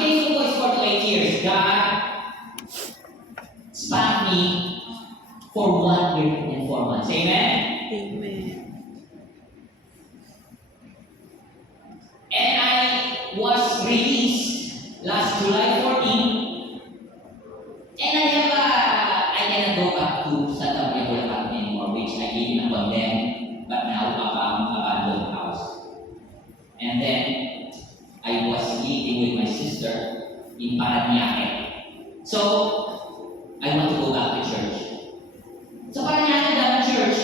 case ko is 48 years. God spanked me for 1 year and 4 months. Amen? Amen. And I was released last July 14. And I cannot go back to Santa Maria Bulacan anymore, which I live in a condemned, but now abandoned house. And then, I was living with my sister in Parañaque. So, I want to go back to church. Sa Parañaque, daming church.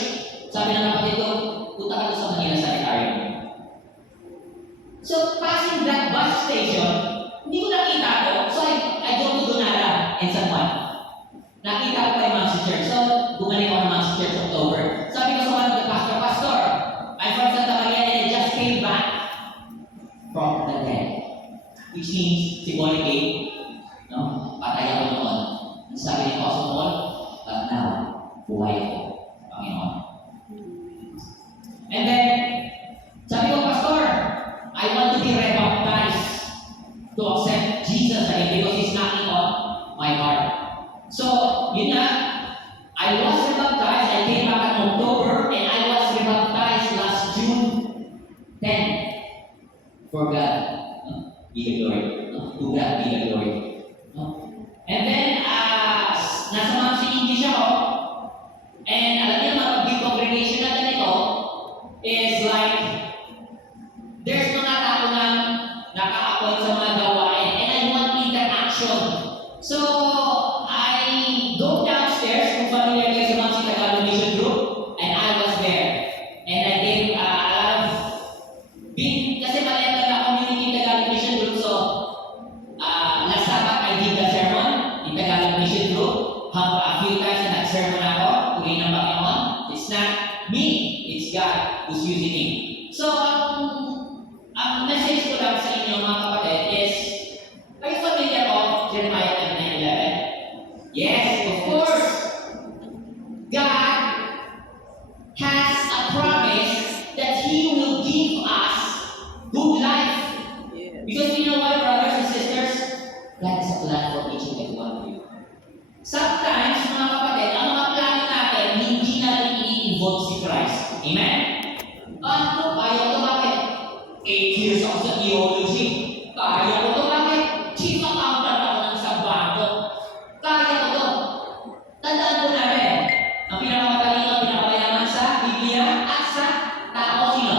Sabi ng kapatid ko, punta ka doon sa Manila Sanitarium. So, passing that bus station, hindi ko nakita ko. So, I go to Donara and San Juan. Nakita ko pa yung Mansi Church. So, bumalik ako ng Mansi Church October. Sabi ko sa one of the pastor, I'm from Santa Maria and I just came back from the dead. Which means, symbolically, no? Patay ako noon. Ang sabi ni Apostle Paul, but now, buhay ako, Panginoon. And then, sabi ko, Pastor, I want to be rebaptized to accept Jesus again because He's knocking on my heart. So, yun na, I was rebaptized, I came back in October, and I was rebaptized last June 10 for God. Be the glory. To God be the glory. And then, nasa mga English ako, and alam niyo mga big congregation natin ito, is like, there's mga tao na naka-appoint sa mga gawain, and I want interaction. So, I go downstairs, kung familiar kayo sa mga Tagalog Mission Group, and I was there. And I gave a lot of kasi maliit lang na community Tagalog Mission Group, so last Sabbath I did the sermon in Tagalog Mission Group. A few times na nag-sermon ako, tuloy ng Panginoon. It's not me, it's God who's using me. So, ang message ko lang sa inyo mga kapatid is, are you familiar of Jeremiah 29:11? Yes, of course. God has a promise that He will give us good life. Yes. Because you know what, brothers and sisters? God has a plan for each and every one of you. Sometimes, mga kapatid, ang mga plano natin, hindi natin i-involve si Christ. Amen? Ano? Kaya ko bakit? 8 years ako sa theology. Kaya ko to bakit? Chief accountant ako ng isang bangko. Kaya ko to. Tandaan ko namin, ang pinakamatalino at pinakamayaman sa Biblia at sa tao sino?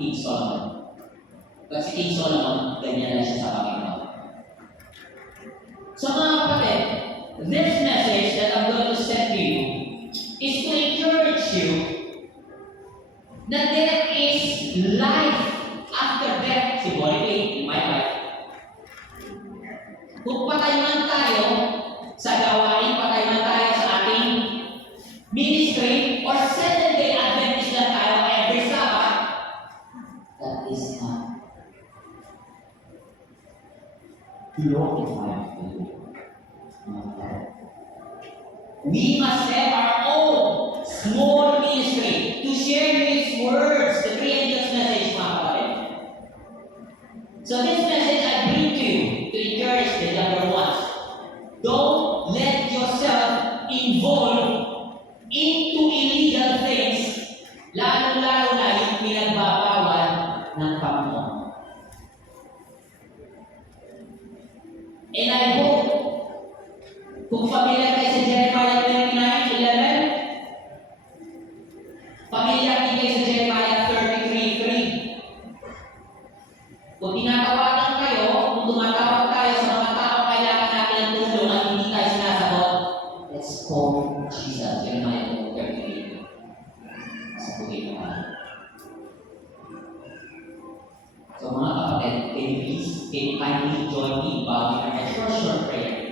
King Solomon. But si King Solomon, ganyan lang siya sa Panginoon. So mga kapatid, this message that I'm going to send to you is to encourage you that there is life after death, symbolically, in my life. Kung patay man tayo sa gawain, patay man tayo sa ating ministry, or 7-day Adventist na tayo every Sabbath, that is not glorified for you. We must have our own small ministry to share His words, the three angels message, mga kapatid. So this message I bring to you to encourage the younger ones. Don't let yourself involve into illegal things, lalo-lalo na yung pinagbabawal ng Panginoon. And I hope, kung familiar kayo sa Jeremiah 29:11, familiar din kayo sa Jeremiah 33:3. Kung tinatawagan kayo, kung tumatawag tayo sa mga tao kailangan natin ng tulong at hindi tayo sinasagot, let's call Jesus. Jeremiah 33. Sabuhin naman. So mga kapatid, can you kindly join me in bowing our heads for a short prayer?